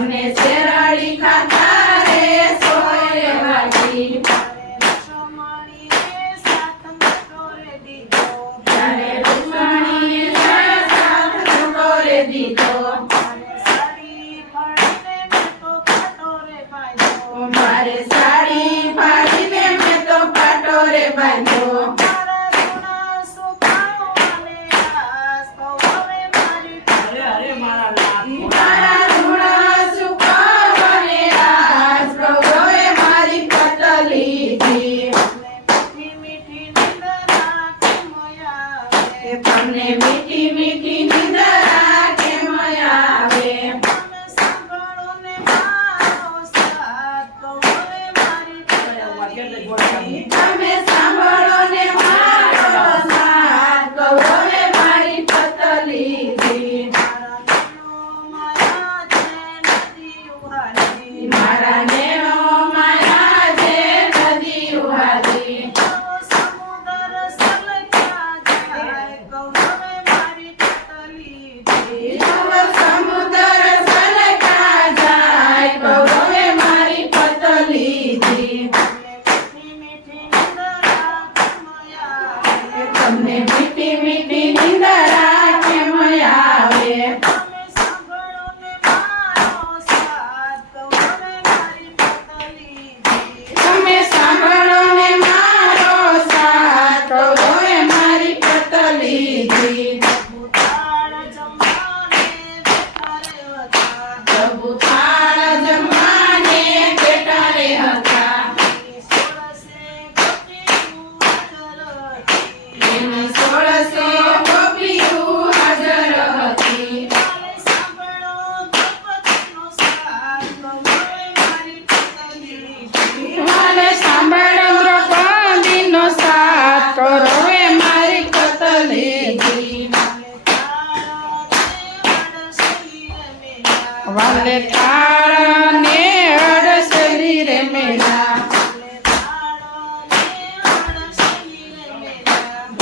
અમને શેરાળી ખાતા રે સોય વાગી મારે સારી તમને મીઠી મીઠી નિંદરા કેમ આવે? સાંભળો ને મારો સાથ. તો હવે મારી Amen. Reapy, reapy, in the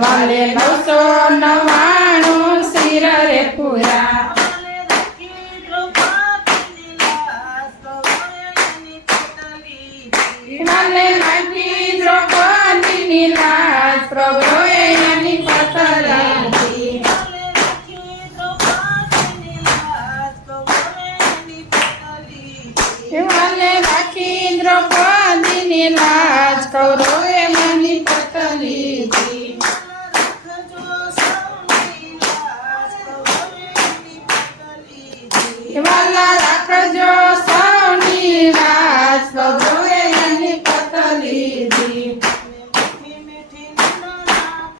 વાલે નવસો નવાણું શિર રે પૂરા. સૌરવે મની પટલીજી. રાખજો